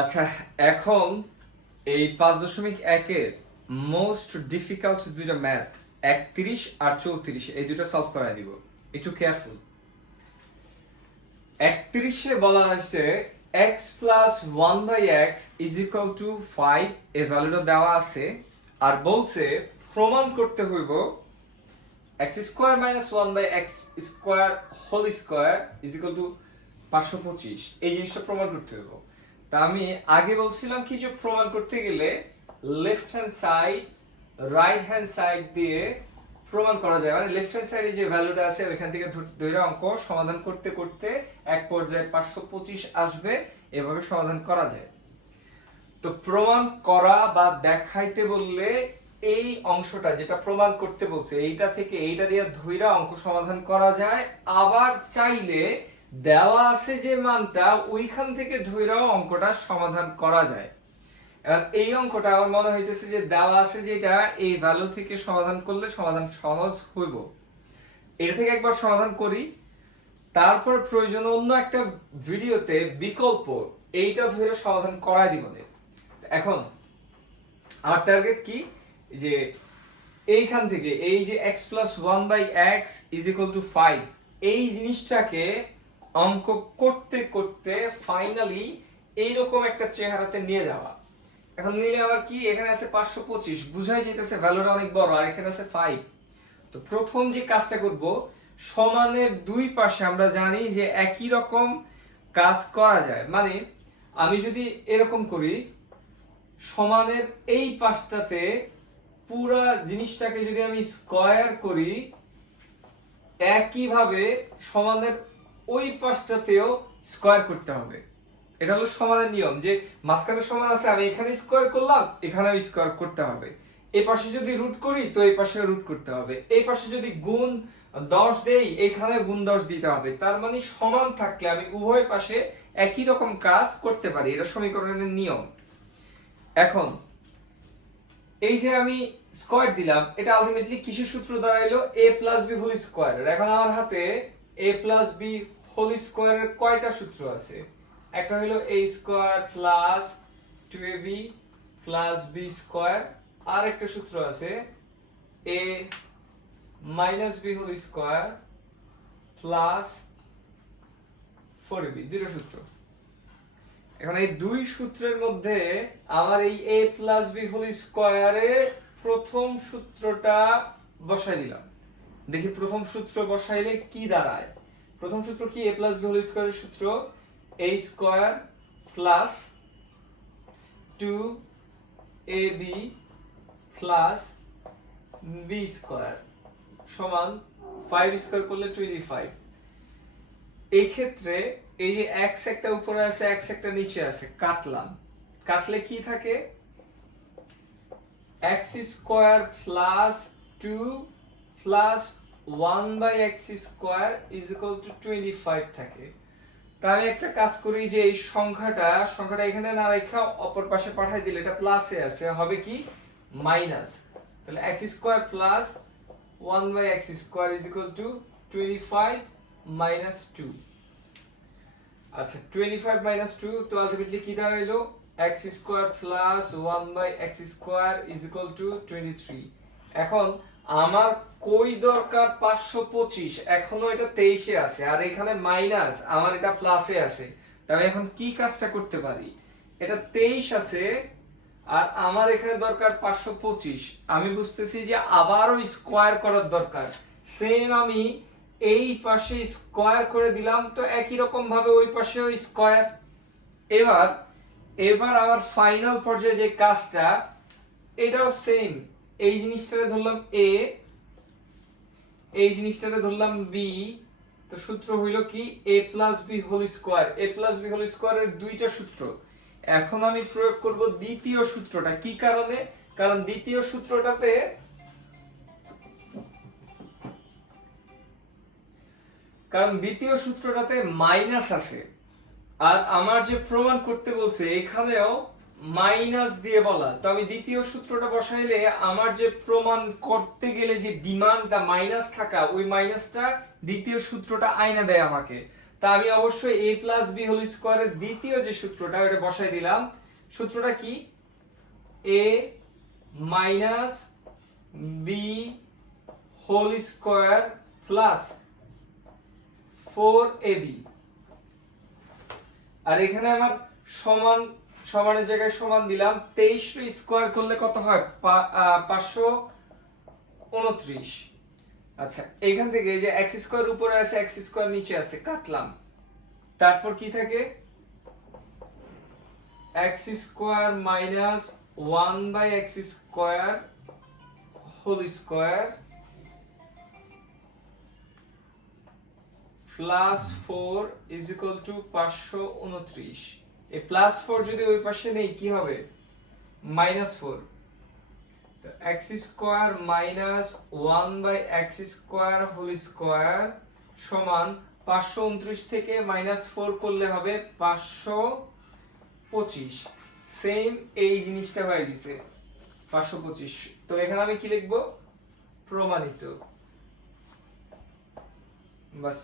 আচ্ছা, এখন এই 5.1-এর মোস্ট ডিফিকাল্ট দুইটা ম্যাথ 31 আর 34 এই দুটো সলভ করায় দিব। একটু কেয়ারফুল। 31-এ বলা হয়েছে x plus 1/x is equal two 5, এই ভ্যালুটা দেওয়া আছে। আর বলছে প্রমাণ করতে হইব x square minus 1/x square whole square is equal to 525। এই জিনিসটা প্রমাণ করতে হইব। তা আমি আগে বলছিলাম কি যে প্রমাণ করতে গেলে left hand side right hand side দিয়ে প্রমাণ করা যায়, মানে লেফট হ্যান্ড সাইডে যে ভ্যালুটা আছে ওইখান থেকে ধরে অঙ্ক সমাধান করতে করতে এক পর্যায়ে 525 আসবে, এভাবে সমাধান করা যায়। তো প্রমাণ করা বা দেখাইতে বললে এই অংশটা যেটা প্রমাণ করতে বলছে এইটা থেকে এইটা দিয়ে ধইরা অঙ্ক সমাধান করা যায়। আবার চাইলে দেওয়া আছে যে মানটা ওইখান থেকে ধইরাও অঙ্কটা সমাধান করা যায়। এবার এই অঙ্কটা আমার মনে হইতেছে যে দেওয়া আছে যেটা এই ভ্যালু থেকে সমাধান করলে সমাধান সহজ হইব। এটা থেকে একবার সমাধান করি, তারপর প্রয়োজন অন্য একটা ভিডিওতে বিকল্প এইটা ধরে সমাধান করাই দিব। এখন আমার টার্গেট কি, যে এইখান থেকে এই যে x plus 1/x is equal two 5 এই জিনিসটাকে অঙ্ক করতে করতে ফাইনালি এইরকম একটা চেহারাতে নিয়ে যাওয়া। এখন নিলে আবার কি, এখানে আছে 525, বুঝাই যেতেছে ভ্যালুটা অনেক বড়, আর এখানে আছে 5। তো প্রথম যে কাজটা করব, সমানের দুই পাশে আমরা জানি যে একই রকম কাজ করা যায়। মানে আমি যদি এরকম করি, সমানের এই পাশটাতে পুরা জিনিসটাকে যদি আমি স্কয়ার করি, একইভাবে সমানের ওই পাশটাতেও স্কয়ার করতে হবে। এটা হলো সমানের নিয়ম, যে মাঝখানে সমান আছে আমি এখানে স্কয়ার করলাম, এখানেও স্কয়ার করতে হবে। এই পাশে যদি রুট করি তো এই পাশে রুট করতে হবে। এই পাশে যদি গুণ 10 দেই এখানে গুণ 10 দিতে হবে। তার মানে সমান থাকলে আমি উভয় পাশে একই রকম কাজ করতে পারি, এটা সমীকরণের নিয়ম। এখন এই যে আমি স্কয়ার দিলাম, এটা আলটিমেটলি কিসের সূত্র দাঁড়াইলো, a plus b whole square. এখন আমার হাতে a প্লাস b হোল স্কয়ারের কয়টা সূত্র আছে? একটা হলো a square plus 2ab plus b square, আর একটা সূত্র আছে a minus b whole square plus 4ab, দুটো সূত্র। এখন এই দুই সূত্রের মধ্যে আমার এই a প্লাস b হোল স্কয়ারে প্রথম সূত্রটা বসাই দিলাম। দেখি প্রথম সূত্র বসাইলে কি দাঁড়ায়। প্রথম সূত্র কি, a প্লাস b হোল স্কয়ারের সূত্র a square plus 2ab plus b square সমান 5 স্কয়ার করলে 25। এই ক্ষেত্রে এই যে x একটা উপরে আছে x একটা নিচে আছে, কাটলাম, কাটলে কি থাকে, x square plus 2 plus 1/x square is equal two 25 থাকে। তাই আমি একটা কাজ করি, যে এই সংখ্যাটা এখানে না রেখে অপর পাশে পাঠিয়ে দিলে এটা প্লাসে আছে, হবে কি মাইনাস। তাহলে x square plus 1/x square is equal two 25 minus 2। আচ্ছা, 25 মাইনাস 2, তো আলটিমেটলি কি দাঁড়াইলো, x square plus 1/x square is equal two 23। এখন আমার কই দরকার 525, এখনো এটা 23 এ আছে, আর এখানে মাইনাস, আমার এটা প্লাসে আছে। তাহলে এখন কি কাজটা করতে পারি, এটা 23 আছে আর আমার এখানে দরকার 525, আমি বুঝতেছি যে আবারও স্কয়ার করার দরকার। সেম আমি এই পাশে স্কয়ার করে দিলাম, তো একই রকম ভাবে ওই পাশেও স্কয়ার। এবার আমার ফাইনাল পর্যায়ে যে কাজটা, এটাও সেম। এই জিনিসটাকে ধরলাম a, এই জিনিসটাকে ধরলাম b, তো সূত্র হইল কি a plus b whole square. a plus b whole স্কয়ারের দুইটা সূত্র। এখন আমি প্রয়োগ করব দ্বিতীয় সূত্রটা। কি কারণে, কারণ দ্বিতীয় সূত্রটাতে মাইনাস আছে, আর আমার যে প্রমাণ করতে বলছে এখানেও মাইনাস দিয়ে বলা। তো আমি দ্বিতীয় সূত্রটা বসাইলে আমার যে প্রমাণ করতে গেলে যে ডিমান্ডটা মাইনাস থাকা, ওই মাইনাসটা দ্বিতীয় সূত্রটা আইনা দেয় আমাকে। তা আমি অবশ্যই a প্লাস বি হোল স্কোয়ারের দ্বিতীয় যে সূত্রটা ওটা বসাই দিলাম। সূত্রটা কি? a minus b whole square plus 4ab। আর এখানে আমার সমান সমানের জায়গায় সমান দিলাম, 23 স্কোয়ার করলে কত হয়? 529। আচ্ছা, এইখান থেকে এই যে এক্স স্কোয়ার উপরে আছে, এক্স স্কোয়ার নিচে আছে, কাটলাম। তারপর কি থাকে? X square minus 1/x square whole square plus 4 is equal to 529। এই প্লাস 4 যদি ওই পাশে নেই কি হবে? -4। তো x square minus 1/x square whole square সমান 529 থেকে -4 করলে হবে 525। সেম এই জিনিসটা হয়ে গেছে 525। তো এখানে আমি কি লিখবো? প্রমাণিত। বাস।